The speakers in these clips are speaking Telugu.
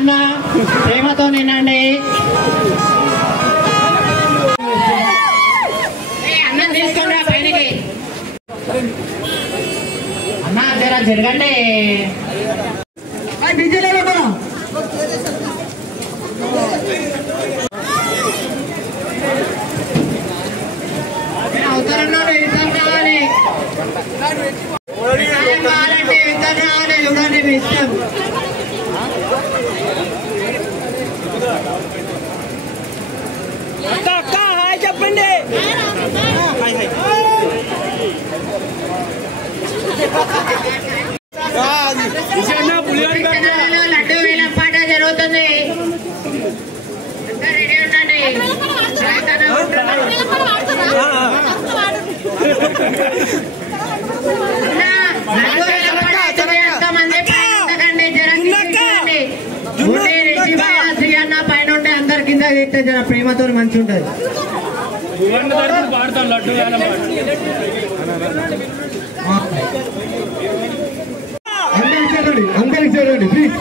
అన్న ప్రేమతో నినండి. అన్నం తీసుకోండి పైనకి. అన్న జర జరగండి. అవుతారన్నాడు ఇద్దరు కావాలి. కావాలంటే ఇద్దరు కావాలి. చూడండి మీ ఇష్టం. చెప్పండి. లడ్డు వేలం పాట జరుగుతుంది. రెడీ ఉండండి. అన్న పైన ఉంటే అందరి కింద తింటే జర ప్రేమతో మంచి ఉంటుంది. అందరికి చూడండి ప్లీజ్.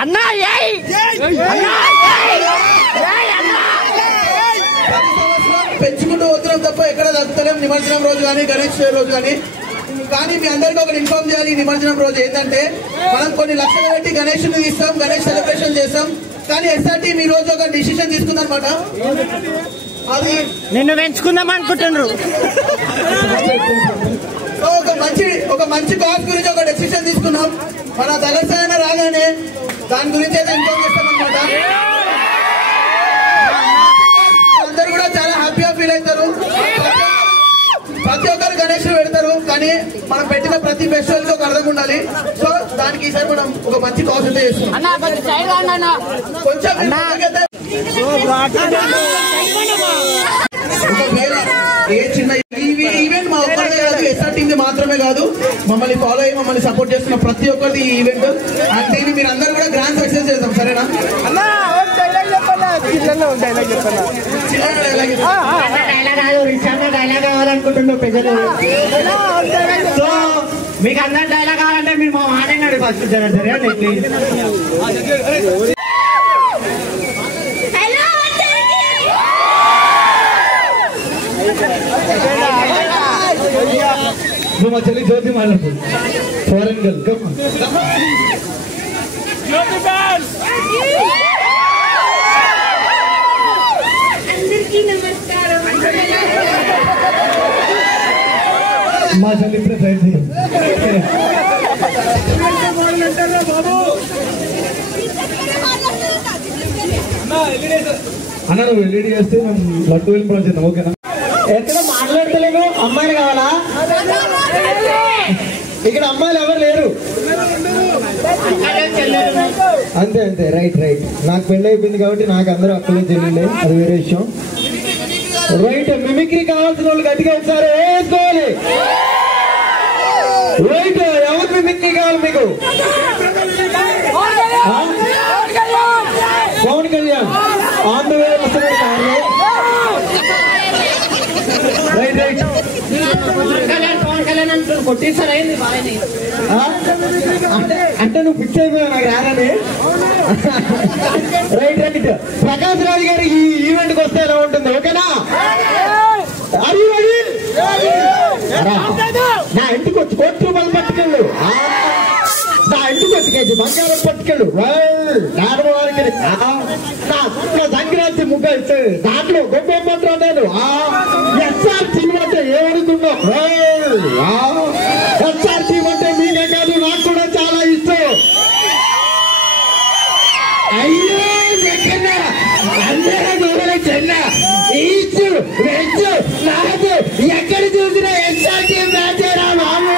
అన్నా పెంచుకుంటూ పోతున్నాం తప్ప ఎక్కడ తగ్గుతలేం. నిమజ్జనం రోజు కానీ గణేష్ రోజు కానీ మీ అందరికీ ఒకటి ఇన్ఫార్మ్ చేయాలి. నిమజ్జనం రోజు ఏంటంటే మనం కొన్ని లక్షలు పెట్టి గణేష్ని తీస్తాం, గణేష్ సెలబ్రేషన్ చేస్తాం. కానీ ఎస్ఆర్టీ ఈ రోజు ఒక డిసిషన్ తీసుకుందనమాట. అది నిన్ను పెంచుకుందాం అనుకుంటున్నారు. ఒక మంచి కాజ్ గురించి ఒక డెసిషన్ తీసుకున్నాం. మన తెలంగాణ రాగానే దాని గురించి అయితే ఇన్ఫార్మ్ చేస్తామన్నమాట. అందరూ కూడా చాలా హ్యాపీగా ఫీల్ అవుతారు. ప్రతి ఒక్కరు గణేష్ పెడతారు, కానీ మనం పెట్టిన ప్రతి ఫెస్టివల్ కి ఒక అర్థం ఉండాలి. సో దానికి ఈసారి మనం ఒక మంచి కాజ్ అయితే చేస్తున్నాం. ఏ చిన్న ఈవెంట్ మా ఒక్కరిదే కాదు, ఎస్ఆర్ టీమ్ మాత్రమే కాదు, మమ్మల్ని ఫాలో అయ్యి మమ్మల్ని సపోర్ట్ చేస్తున్న ప్రతి ఒక్కరిది ఈ ఈవెంట్. అండ్ దీన్ని మీరు అందరూ కూడా గ్రాండ్ సక్సెస్ చేద్దాం. సరేనా? డైలాగ్ కావాలనుకుంటున్నావు పెద్దలు. సో మీకు అందరు డైలాగ్ కావాలంటే మీరు మా మాట్లాడి ఫస్ట్ జరగండి ప్లీజ్. నువ్వు మా చెల్లి జ్యోతి మాట్లాడు. ఫారెన్ గర్ల్ మా చెల్లి ఇప్పుడే ట్రైన్ చేయండి అన్న. నువ్వు ఎల్ఈడి చేస్తే మేము లడ్డు వెళ్ళి చేద్దాం. ఓకేనా? ఎక్కడ మాట్లాడతలేను. అమ్మాయిలు కావాలా? ఇక్కడ అమ్మాయిలు ఎవరు లేరు. అంతే అంతే. Right right. నాకు పెళ్ళి అయిపోయింది కాబట్టి నాకు అందరూ అక్కడే చెల్లిండే, అది వేరే విషయం. రైట్. మిమిక్రీ కావాల్సిన వాళ్ళు గట్టిగా ఒకసారి వేసుకోవాలి. రైట్. ఎవరు మిమిక్రీ కావాలి మీకు? Pawan Kalyan on the way వస్తున్నాడు కార్లో. Right right. అంటే నువ్వు ఫిక్స్ అయిపోయావు నాకు రానని. Right right. ప్రకాష్ రాజ్ గారు ఈ ఈవెంట్ కి వస్తే ఎలా ఉంటుంది? ఓకేనా? నా ఇంటికి వచ్చి ₹1 పట్టుకెళ్ళు. నా ఇంటికి వచ్చి కేజీ బంగారం పట్టుకెళ్ళు. వారికి నా సంక్రాంతి ముగ్గ ఇస్తే దాంట్లో గొప్పమంటారు నేను. ఎస్ఆర్ టీం అంటే ఏమనుకున్నావు? ఎస్ఆర్ టీం అంటే మీకే కాదు నాకు కూడా చాలా ఇష్టం. అయ్యో చెన్న అందరూ చెన్న ఈస్ట్ వెజ్ నార్త్ ఎక్కడ చూసినా ఎస్ఆర్ టీం మ్యాచేరా బాబు.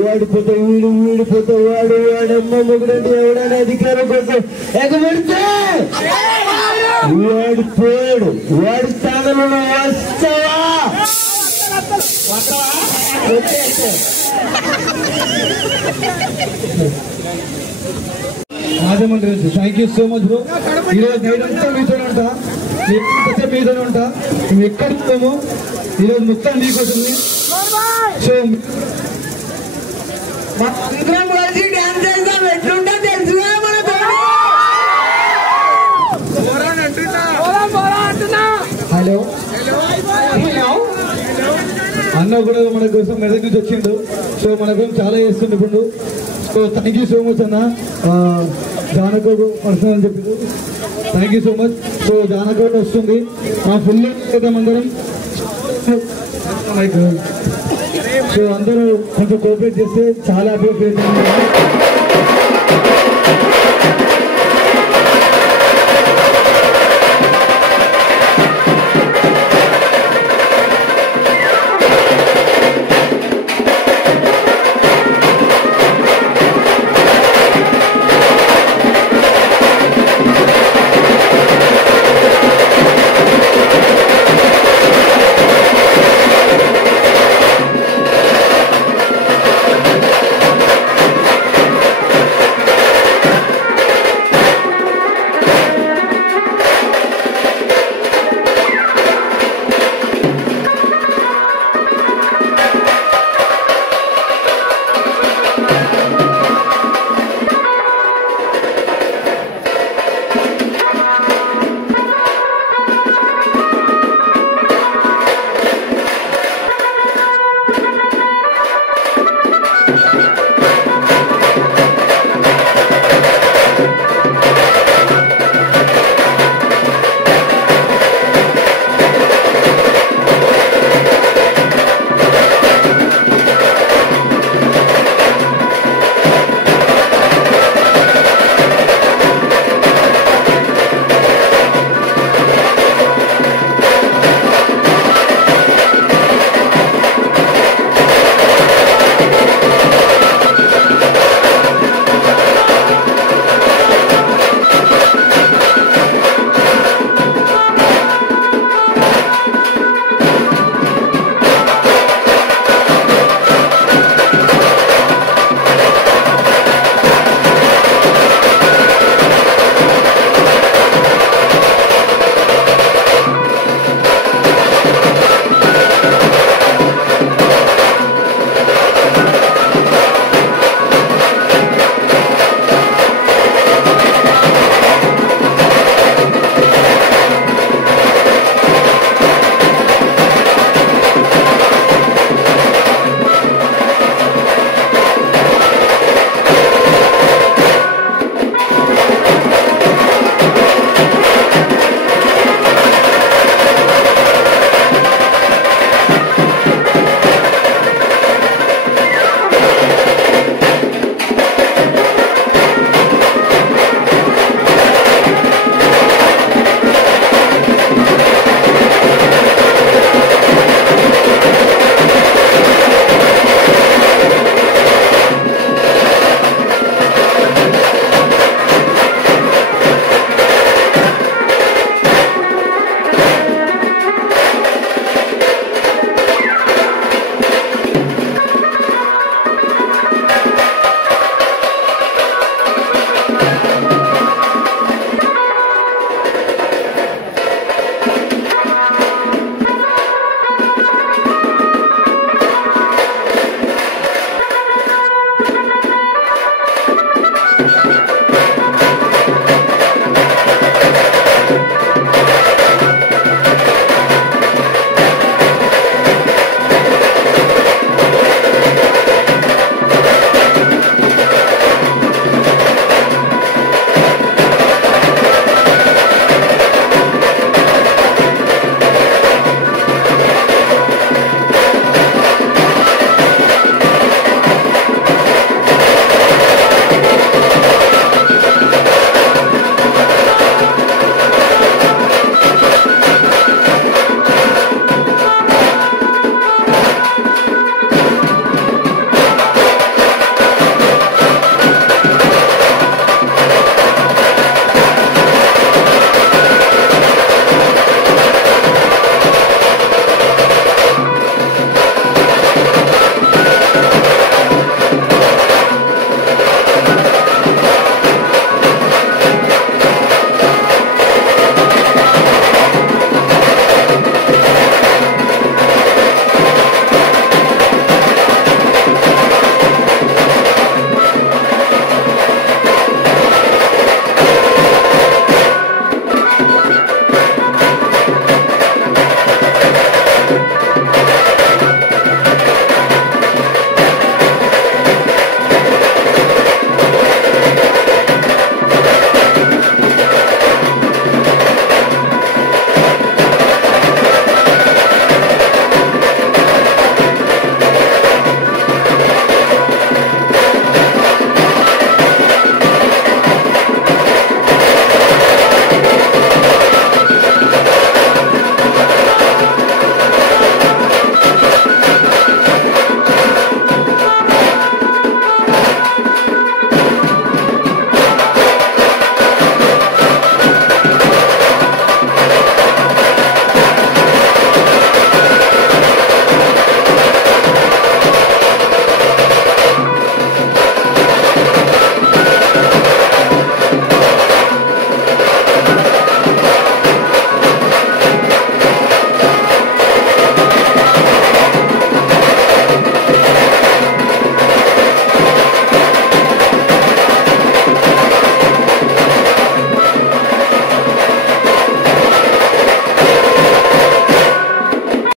వాడిపోతే వీడు వీడిపోతే వాడు వాడమ్మ మొగుడంటే ఎవడని అధికారం కోసం ఎగబడితే వాడిపోయాడు. వాడి స్థానంలో వస్తావా? రాజమండ్రి నుంచి thank you so much bro. ఈరోజు నైట్ అంతా మీతోనే ఉంటా, మీతోనే ఉంటా. మేము ఎక్కడ ఉంటామో ఈరోజు మొత్తం మీకోసమే. సో అందరం కలిసి డాన్స్ చేద్దాం. ఎట్లుంటా తెలుసుగా మన హలో అన్న కూడా మన కోసం మెదక్ నుంచి వచ్చిండు. సో మన కోసం చాలా చేస్తుండే ఇప్పుడు. So thank you so much అన్న. జానకో పర్సనల్ అని చెప్పిండు. Thank you so much. So జానకో వస్తుంది మా ఫుల్ అందరం. సో అందరూ కొంచెం కోఆపరేట్ చేస్తే చాలా అప్రోప్రియేట్.